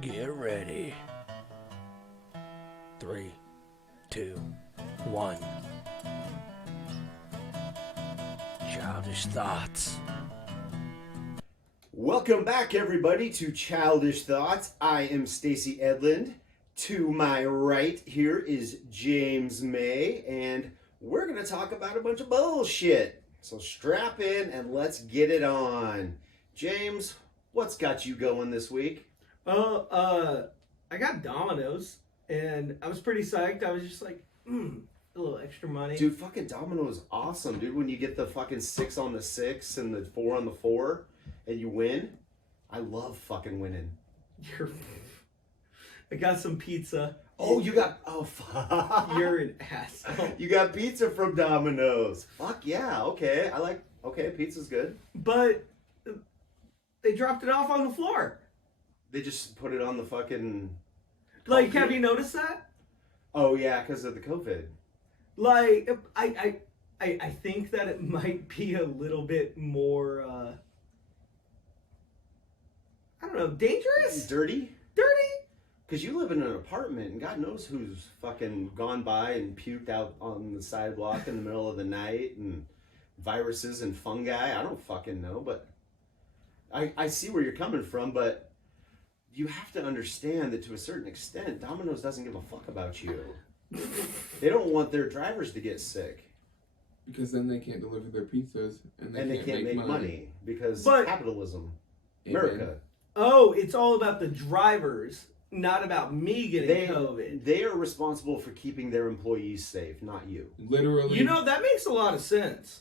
Get ready. 3, 2, 1. Childish Thoughts. Welcome back, everybody, to Childish Thoughts. I am Stacy Edlund. To my right here is James May, and we're going to talk about a bunch of bullshit. So strap in and let's get it on. James, what's got you going this week? I got Domino's, and I was pretty psyched. I was just like, a little extra money. Dude, fucking Domino is awesome, dude. When you get the fucking 6 on the 6 and the 4 on the 4, and you win. I love fucking winning. I got some pizza. Oh, you got... Oh, fuck. You're an asshole. You got pizza from Domino's. Fuck yeah, okay. Okay, pizza's good. But they dropped it off on the floor. They just put it on the fucking... Like, have you noticed that? Oh, yeah, because of the COVID. Like, I think that it might be a little bit more, I don't know, dangerous? Dirty? Dirty? Because you live in an apartment, and God knows who's fucking gone by and puked out on the sidewalk in the middle of the night, and viruses and fungi. I don't fucking know, but I see where you're coming from, but you have to understand that to a certain extent, Domino's doesn't give a fuck about you. They don't want their drivers to get sick. Because then they can't deliver their pizzas, and they can't make money because capitalism. Amen. America. Oh, it's all about the drivers, not about me getting COVID. They are responsible for keeping their employees safe, not you. Literally. You know, that makes a lot of sense.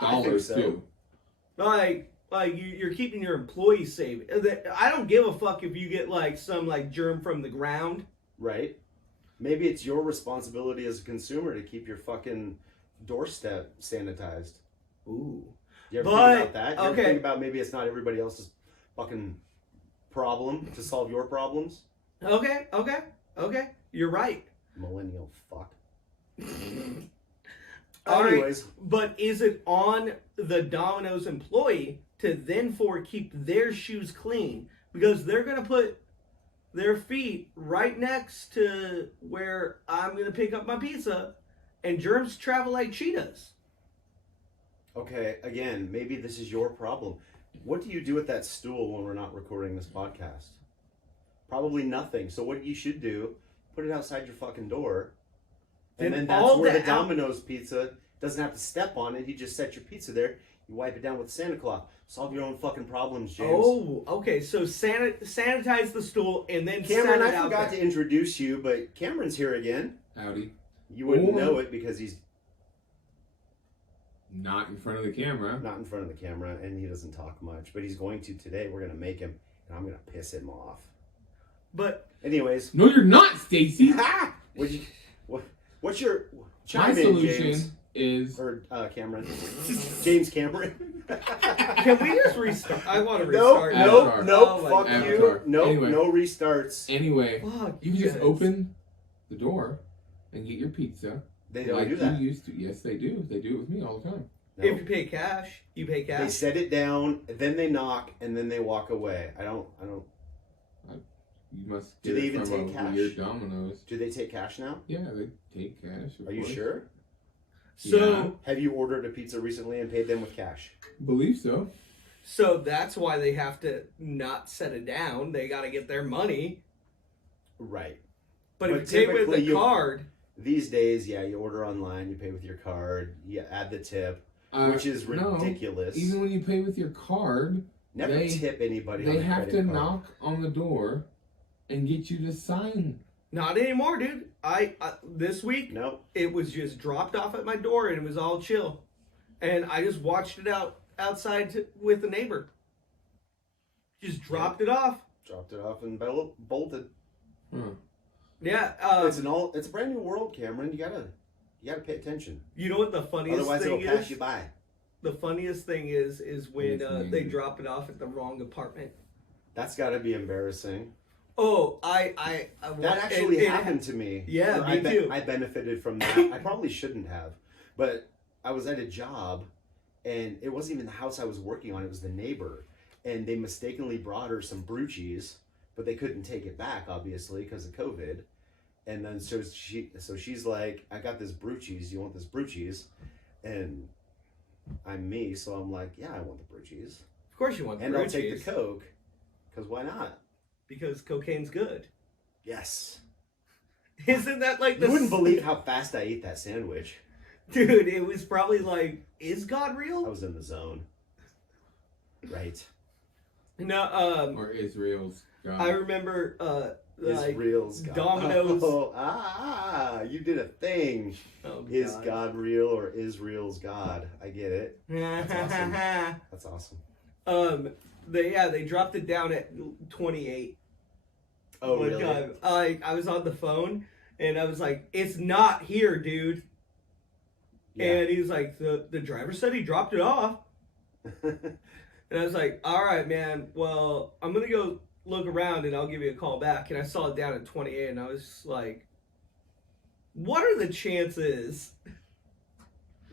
Dollars, so. too. Like you're keeping your employees safe. I don't give a fuck if you get like some like germ from the ground. Right. Maybe it's your responsibility as a consumer to keep your fucking doorstep sanitized. Ooh. You ever think about that? You ever okay. think about maybe it's not everybody else's fucking problem to solve your problems? Okay. You're right. Millennial fuck. Anyways. Right, but is it on the Domino's employee to then keep their shoes clean? Because they're going to put their feet right next to where I'm going to pick up my pizza, and germs travel like cheetahs. Okay, again, maybe this is your problem. What do you do with that stool when we're not recording this podcast? Probably nothing. So what you should do, put it outside your fucking door. And then that's where the Domino's pizza doesn't have to step on it. You just set your pizza there. You wipe it down with Santa Claus. Solve your own fucking problems, James. Oh, okay. So sanitize the stool and then Cameron, I forgot to introduce you, but Cameron's here again. Howdy. You wouldn't know it because he's not in front of the camera. Not in front of the camera, and he doesn't talk much. But he's going to today. We're going to make him, and I'm going to piss him off. But anyways. No, you're not, Stacy. Ha! What's your chime in, solution James? Is or Cameron? James Cameron. Can we just restart? I want to restart. Nope. Oh, fuck you. Nope. Anyway, no restarts. Anyway, you can just open the door and get your pizza. They don't do that. You used to. Yes, they do. They do it with me all the time. No. If you pay cash, you pay cash. They set it down, then they knock, and then they walk away. I don't. You must. Do they even take cash? Weird Domino's. Do they take cash now? Yeah, they take cash. Are you sure? So, have you ordered a pizza recently and paid them with cash? Believe so. So that's why they have to not set it down. They got to get their money. Right. But if you pay with the card. These days, yeah, you order online, you pay with your card, you add the tip, which is ridiculous. No, even when you pay with your card, never tip anybody. They have to knock on the door and get you to sign. Not anymore, dude. I this week, nope. It was just dropped off at my door and it was all chill, and I just watched it outside with a neighbor. Just dropped it off. Dropped it off and bolted. Yeah, it's a brand new world, Cameron. You gotta pay attention. You know what the funniest Otherwise thing it'll pass you by. The funniest thing is when they drop it off at the wrong apartment. That's got to be embarrassing. Oh, that actually happened to me. Yeah, me too. I benefited from that. I probably shouldn't have, but I was at a job, and it wasn't even the house I was working on. It was the neighbor, and they mistakenly brought her some brew cheese, but they couldn't take it back, obviously, because of COVID. And then so she's like, I got this brew cheese. You want this brew cheese? And I'm me, so I'm like, yeah, I want the brew cheese. Of course you want the And brew I'll take cheese. the Coke, because why not? Because cocaine's good. Yes. Isn't that like the... You wouldn't believe how fast I ate that sandwich. Dude, it was probably like, is God I real? was in the zone. Right. No, Or Israel's God. I remember, like, Israel's God. Domino's... You did a thing. Oh, Is God real or Israel's God? I get it. God. That's awesome. They dropped it down at 28. Oh, One really? time. I was on the phone, and I was like, it's not here, dude. Yeah. And he was like, the driver said he dropped it off. And I was like, all right, man, well, I'm going to go look around, and I'll give you a call back. And I saw it down at 28, and I was like, what are the chances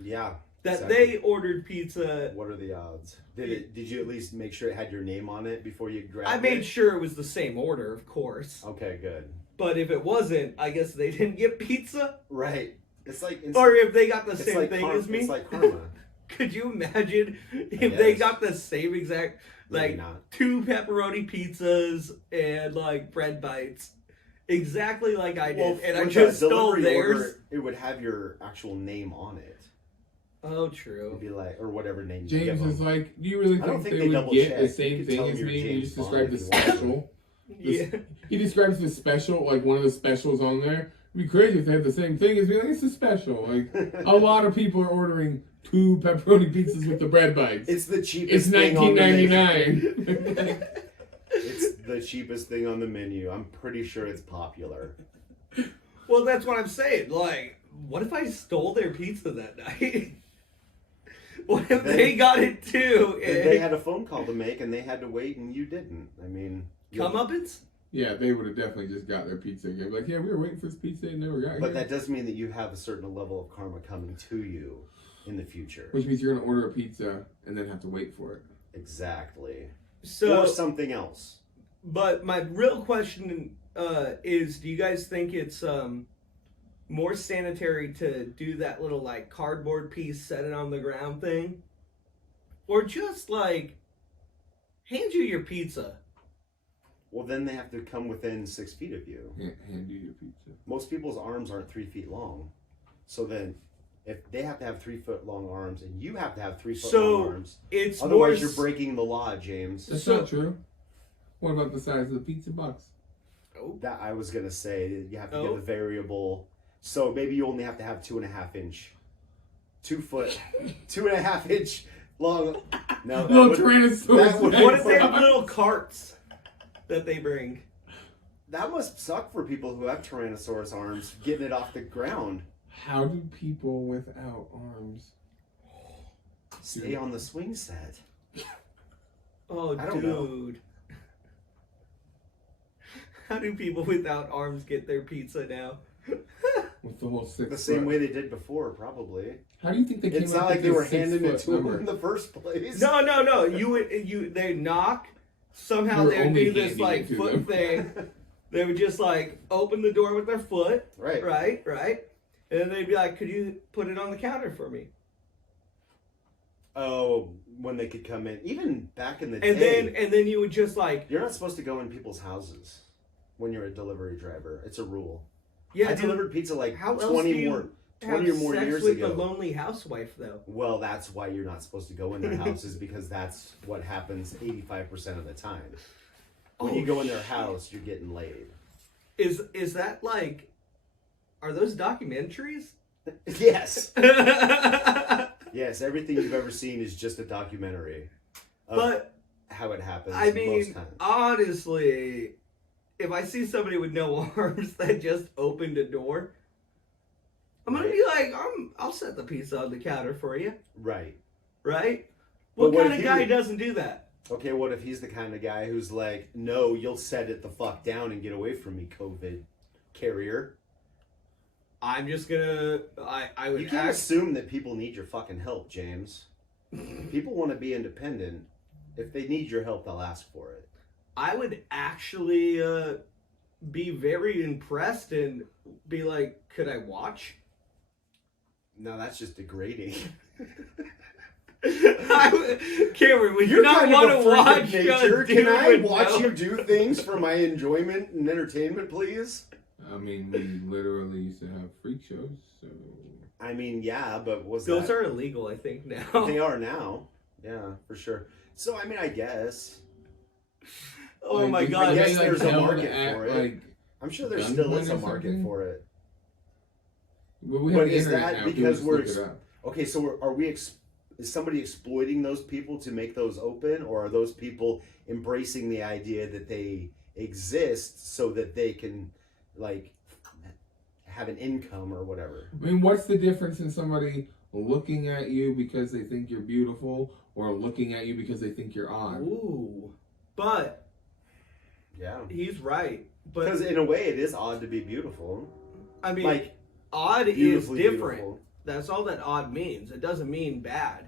Yeah. that exactly. they ordered pizza? What are the odds? Did you at least make sure it had your name on it before you grabbed it? I made sure it was the same order, of course. Okay, good. But if it wasn't, I guess they didn't get pizza. Right. It's like Or if they got the it's same like thing as me. It's like karma. Could you imagine if they got the same exact, Maybe like, not. 2 pepperoni pizzas and, like, bread bites? Exactly like I did. And I for just the stole delivery theirs. order, it would have your actual name on it. Oh, It'd true. be like, or whatever name you give James them. is like, do you really I don't think think they they would get double-check. the You same could thing tell as them me? you're You James just Bond described the if you want. special. Yeah. He describes the special, like one of the specials on there. It'd be crazy if they had the same thing as me. Like, it's a special. Like, a lot of people are ordering 2 pepperoni pizzas with the bread bites. It's the cheapest It's thing on the menu. $19.99. It's the cheapest thing on the menu. I'm pretty sure it's popular. Well, that's what I'm saying. Like, what if I stole their pizza that night? What if they got it too? Then they had a phone call to make and they had to wait and you didn't. I mean, Comeuppance? Yeah, they would have definitely just got their pizza again. Like, yeah, we were waiting for this pizza and never got it. but that does mean that you have a certain level of karma coming to you in the future. Which means you're going to order a pizza and then have to wait for it. Exactly. So, Or something else. but my real question is, do you guys think it's more sanitary to do that little, like, cardboard piece, set it on the ground thing? Or just, like, hand you your pizza? Well, then they have to come within 6 feet of you. Hand you your pizza. Most people's arms aren't 3 feet long. So then, if they have to have 3 foot long arms and you have to have 3 foot long arms, It's otherwise more you're breaking the law, James. That's So- not true. What about the size of the pizza box? That I was gonna say you have to Oh. give a variable. So maybe you only have to have 2.5 inch, 2 foot, 2.5 inch long. No, that Little would, Tyrannosaurus that would- What if they have Rex. little carts that they bring? that must suck for people who have Tyrannosaurus arms getting it off the ground. How do people without arms Stay on the swing set. Oh, I don't know. dude. How do people without arms get their pizza now? with the whole 6 The same foot? way they did before, probably. How do you think they came It's up not with like they this were 6 handing it foot to them number? in the first place. No. They knock. Somehow You're they would only do this handing like it to foot them. thing. They would just like open the door with their foot, Right. right, and then they'd be like, "Could you put it on the counter for me?" Oh, when they could come in, even back in the And day. then you would just like, You're not supposed to go in people's houses when you're a delivery driver. It's a rule. yeah, I dude, delivered pizza like how else 20 do you more have 20 or more sex years with ago. a lonely housewife though. Well, that's why you're not supposed to go in their houses because that's what happens 85% of the time. When you go in their house, you're getting laid. Is that like, are those documentaries? Yes. Yes, everything you've ever seen is just a documentary of But how it happens I most mean, times. honestly, if I see somebody with no arms that just opened a door, I'm gonna be like, I'll set the pizza on the counter for you, Right. right? But What what kind if of he guy would- doesn't do that? Okay, what if he's the kind of guy who's like, no, you'll set it the fuck down and get away from me, COVID carrier. I'm just gonna, I would You can't act. assume that people need your fucking help, James. People want to be independent, If they need your help, they'll ask for it. I would actually be very impressed and be like, could I watch? No, that's just degrading. Cameron, would you You're not kind want of to a freak watch of nature. dude Can I with watch no- you do things for my enjoyment and entertainment, please? I mean, we literally used to have freak shows, so... I mean, yeah, but Those that... are illegal, I think, now. They are now. Yeah, for sure. So, I mean, I guess. Oh my you god. I guess like, there's a held market at, for it. Like, I'm sure there gunpoint still is a or market something? for it. well, we have But the is internet that now. because People we're just look it up. Okay, so are we? Is somebody exploiting those people to make those open, or are those people embracing the idea that they exist so that they can, like, have an income or whatever? I mean, what's the difference in somebody looking at you because they think you're beautiful or looking at you because they think you're odd? Ooh. But Yeah, he's right. because But in a way, it is odd to be beautiful. I mean, Like, odd is beautifully different. beautiful. That's all that odd means. It doesn't mean bad.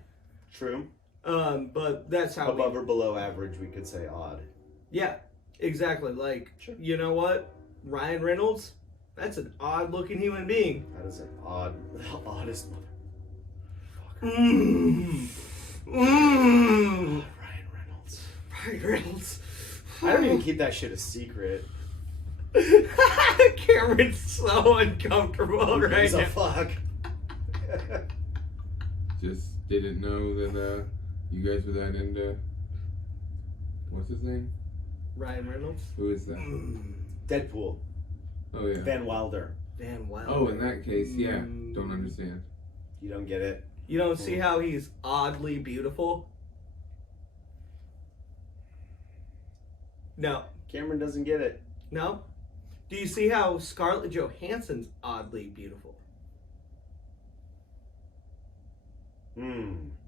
True. But that's how Above or below average, we could say odd. Yeah, exactly. Like, Sure. you know what? Ryan Reynolds, that's an odd looking human being. That is an odd, oddest mother. Mmm. Mmm. Ryan Reynolds. Ryan Reynolds. I don't even keep that shit a secret. Cameron's so uncomfortable Who right gives a now. fuck? Just didn't know that you guys were that into... What's his name? Ryan Reynolds? Who is that? Deadpool. Oh, yeah. Van Wilder. Van Wilder. Oh, in that case, yeah. Don't understand. You don't get it? You don't see how he's oddly beautiful? No. Cameron doesn't get it. No? Do you see how Scarlett Johansson's oddly beautiful?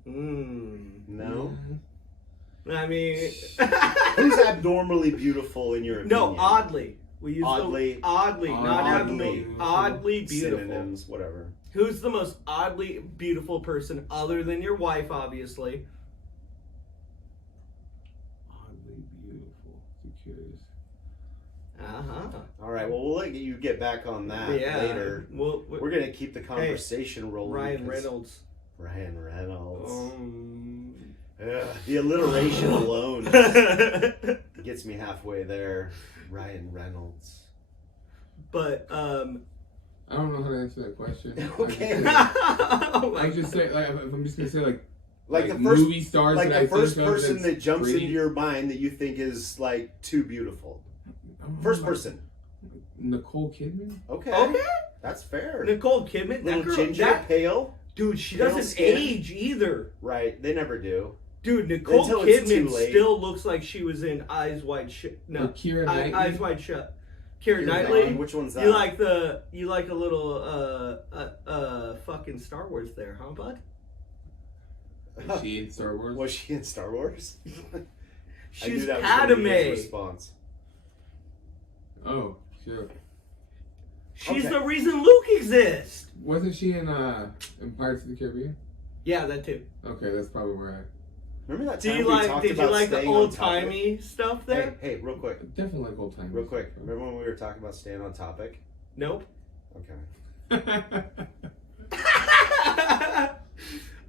No. I mean... Who's abnormally beautiful in your opinion? No, oddly. We use Oddly. the oddly, not Oddly. abnormal. Oddly beautiful. Synonyms, whatever. Who's the most oddly beautiful person other than your wife, obviously? Oddly beautiful. I'm curious. Uh-huh. All right, well, we'll let you get back on that Yeah. later. Well, We're going to keep the conversation rolling. Ryan 'cause- Reynolds. Ryan Reynolds. Um... Ugh, the alliteration alone gets me halfway there. Ryan Reynolds. But, I don't know how to answer that question. Okay. oh I just say, like, if I'm just gonna say, like Like the first, movie stars like that the I first think of person that's that jumps pretty. into your mind that you think is like too beautiful. First person. Nicole Kidman. Okay. Okay. That's fair. Nicole Kidman, that Little girl, ginger, that, pale. dude, she pale doesn't skin. age either. Right. They never do. Dude, Nicole Until it's too Kidman late. still looks like she was in Eyes Wide Shut. No, Or Keira Knightley. Eyes Wide Shut. Keira Keira Knightley. Which one's that? You like a little fucking Star Wars there, huh, bud? Is she in Star Wars? Was she in Star Wars? I knew She's that was gonna be his Padme. response. Oh, sure. She's Okay. the reason Luke exists. Wasn't she in Pirates of the Caribbean? Yeah, that too. Okay, that's probably where I. Remember that Do time you we like? talked Did you about like the staying on old topic? timey stuff there? Hey, real quick. Definitely like old time. Real quick. Remember when we were talking about staying on topic? Nope. Okay.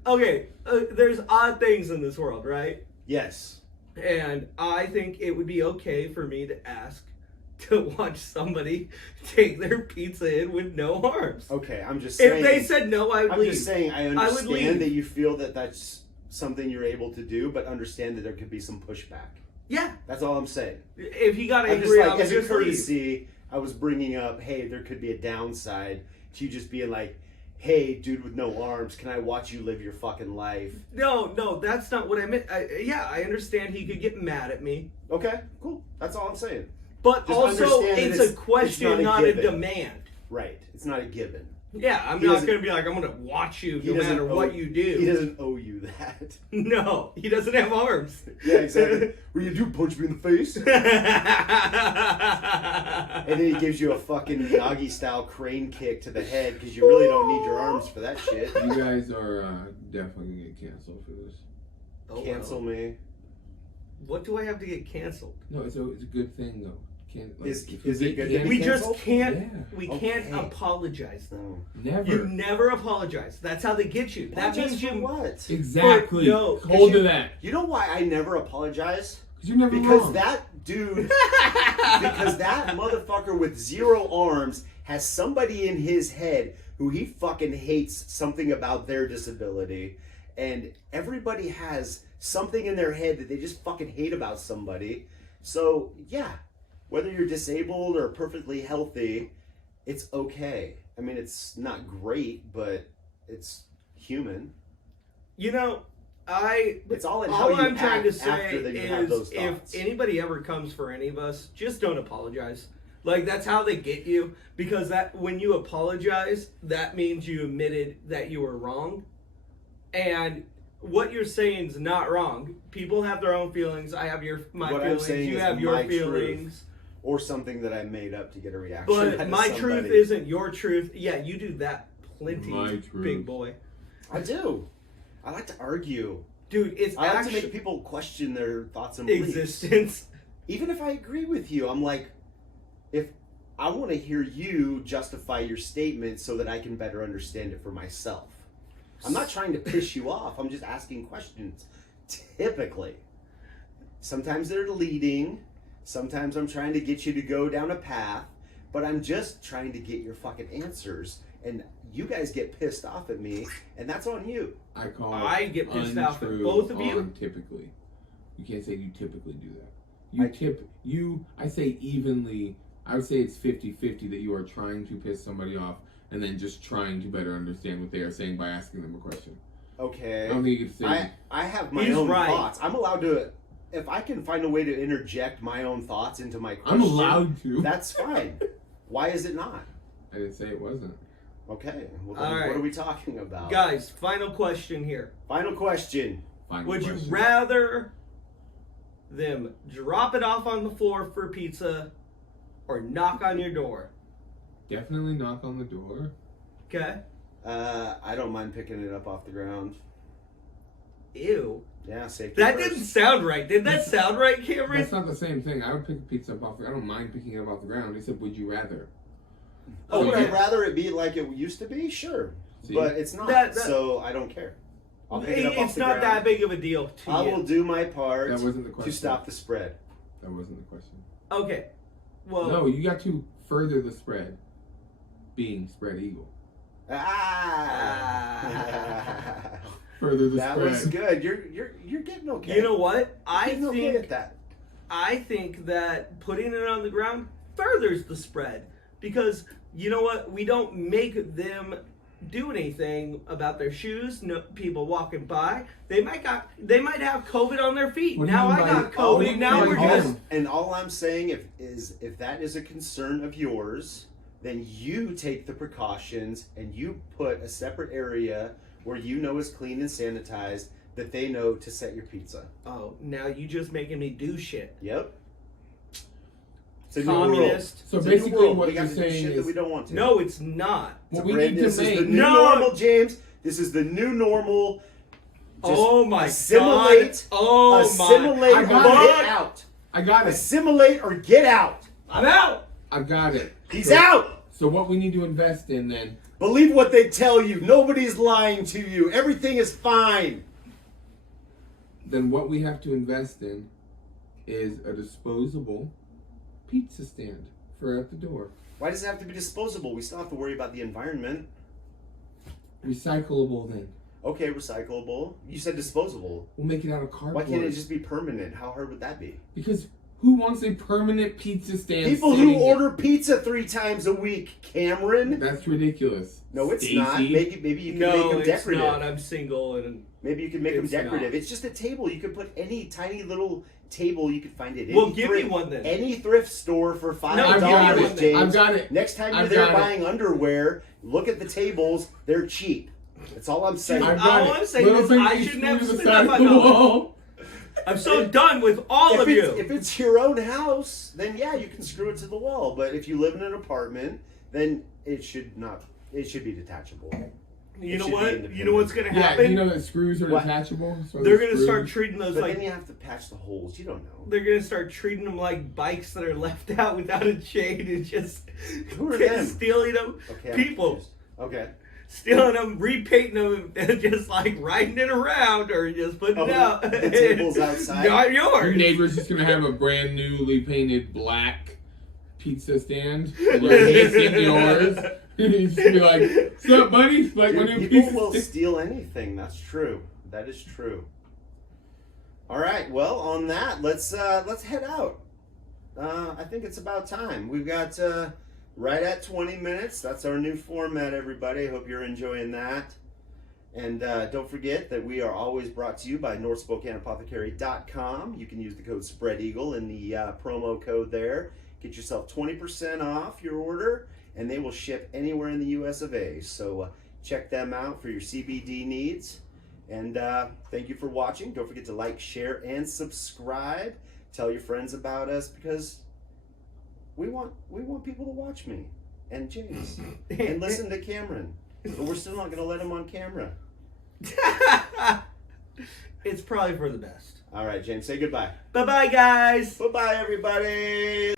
Okay, there's odd things in this world, right? Yes. And I think it would be okay for me to ask to watch somebody take their pizza in with no arms. Okay, I'm just saying. If they said no, I would I'm leave. just saying I would understand leave. that you feel that that's something you're able to do, but understand that there could be some pushback. Yeah. That's all I'm saying. If he got I'm just angry, I like, would as a just leave. courtesy, I was bringing up, hey, there could be a downside to you just being like, hey, dude with no arms, can I watch you live your fucking life? No, that's not what I meant. I understand he could get mad at me. Okay, cool. That's all I'm saying. But Just also, understand that it's a it's question, not a not a given. demand. Right. It's not a given. Yeah, I'm He not doesn't- going to be like, I'm going to watch you He no doesn't matter owe- what you do. He doesn't owe you that. No, he doesn't have arms. Yeah, exactly. What do you do? Punch me in the face? And then he gives you a fucking Miyagi style crane kick to the head because you really don't need your arms for that shit. You guys are definitely gonna get canceled for this. Oh, Cancel me. What do I have to get canceled? No, it's a good thing though. Can't, like, Is if you it get good to be We canceled? just can't. Yeah. We Okay. can't apologize though. Never. You never apologize. That's how they get you. That Apologize means for you. what? Exactly. No, 'cause Hold you- to that. You know why I never apologize? Because you're never Because wrong. that dude, because that motherfucker with 0 arms has somebody in his head who he fucking hates something about their disability. And everybody has something in their head that they just fucking hate about somebody. So, yeah, whether you're disabled or perfectly healthy, it's okay. I mean, it's not great, but it's human. You know, It's all in how you I'm trying to act say after that you have those is if thoughts. anybody ever comes for any of us, just don't apologize. Like, that's how they get you. Because that when you apologize, that means you admitted that you were wrong. And what you're saying is not wrong. People have their own feelings. I have my What I'm feelings. saying You is have your my truth. feelings. Or something that I made up to get a reaction. out But of my somebody. truth isn't your truth. Yeah, you do that plenty, My truth. big boy. I do. I like to argue. Dude, it's I like to actually make people question their thoughts and beliefs. existence. Even if I agree with you, I'm like, if I want to hear you justify your statement so that I can better understand it for myself. I'm not trying to piss you off. I'm just asking questions. Typically. Sometimes they're leading. Sometimes I'm trying to get you to go down a path. But I'm just trying to get your fucking answers. And you guys get pissed off at me. And that's on you. I call it I get pissed off at untrue both of you. on typically. You can't say you typically do that. I say evenly, I would say it's 50-50 that you are trying to piss somebody off and then just trying to better understand what they are saying by asking them a question. Okay. I don't think you can say... I have my He's own right. thoughts. I'm allowed to, if I can find a way to interject my own thoughts into my I'm question, allowed to. that's fine. Why is it not? I didn't say it wasn't. Okay. Well, then All right. what are we talking about? Guys, final question here. Final question. Final Would question. you rather them drop it off on the floor for pizza or knock on your door? Definitely knock on the door. Okay. I don't mind picking it up off the ground. Ew. Yeah, safety That first. didn't sound right. Did that sound right, Cameron? That's not the same thing. I would pick a pizza up off the... I don't mind picking it up off the ground. He said, would you rather? Oh, So would yeah. I rather it be like it used to be? Sure. See? But it's not, That- so I don't care. I'll pick it up off It's the not ground. that big of a deal to I you. will do my part That wasn't the question. to stop the spread. That wasn't the question. Okay. Well, No, you got to further the spread. Being spread eagle. Ah. Further the That spread. was good. You're getting okay. you know what? You're I getting okay at think that. I think that putting it on the ground furthers the spread because you know what? We don't make them do anything about their shoes. No people walking by. They might have COVID on their feet. What do you Now mean I by- got oh, COVID. Now by we're home? just And all I'm saying if that is a concern of yours, then you take the precautions and you put a separate area where you know is clean and sanitized that they know to set your pizza. oh now you just making me do shit. Yep. It's a new world. Communist. So It's a new basically world. what we got you're to do saying shit that we is... don't want to. No, it's not. What we Brand- need to this is the make... new No. normal, James. This is the new normal. Just Oh my assimilate, god. Oh assimilate I or got get it. out. I got it. Assimilate or get out. I'm out. I got it. He's So- out. So what we need to invest in then... Believe what they tell you. Nobody's lying to you. Everything is fine. Then what we have to invest in is a disposable pizza stand for at the door. Why does it have to be disposable? We still have to worry about the environment. Recyclable then. Okay, recyclable. You said disposable. We'll make it out of Why cardboard. can't it just be permanent? How hard would that be? Because who wants a permanent pizza stand? People who sitting- order pizza 3 times a week, Cameron. That's ridiculous. No, it's Stacey. not. Maybe you can make No, them it's decorative. not. I'm single and Maybe you can make them It's decorative. not. It's just a table. You can put any tiny little table you can find at well, any give thrift, me one then. any thrift store for $5, No, I've got $5, it. James. I've got it. Next time you're I've there got it. buying underwear, look at the tables. They're cheap. That's all I'm saying. I've All got it. I'm saying Little is thing I you shouldn't screw have to the spent side that of the much on it. wall. I'm so done with all of you. If it's your own house, then yeah, you can screw it to the wall. But if you live in an apartment, then it should not. It should be detachable. You It know should be what? independent. You know what's gonna Yeah, happen? you know that screws are What? detachable. So They're the gonna start screws- treating those But like then you have to patch the holes. You don't know. they're gonna start treating them like bikes that are left out without a chain and just Who are them? stealing them. Okay. I'm People. confused. Okay. Stealing them, repainting them, and just like riding it around or just putting Oh, it out. the table's outside? Not Your yours. neighbor's just gonna have a brand newly painted black pizza stand. And you're facing yours. He's just be like, "What's up, buddy? Like my Dude, new people pizza will stand." steal anything. That's true. That is true. All right. Well, on that, let's head out. I think it's about time. We've got right at 20 minutes. That's our new format, everybody. Hope you're enjoying that. And don't forget that we are always brought to you by NorthSpokaneApothecary.com. You can use the code SpreadEagle in the promo code there. Get yourself 20% off your order, and they will ship anywhere in the US of A. So check them out for your CBD needs. And thank you for watching. Don't forget to like, share, and subscribe. Tell your friends about us because we want people to watch me and James and listen to Cameron. But we're still not going to let him on camera. It's probably for the best. All right, James, say goodbye. Bye bye, guys. Bye-bye, everybody.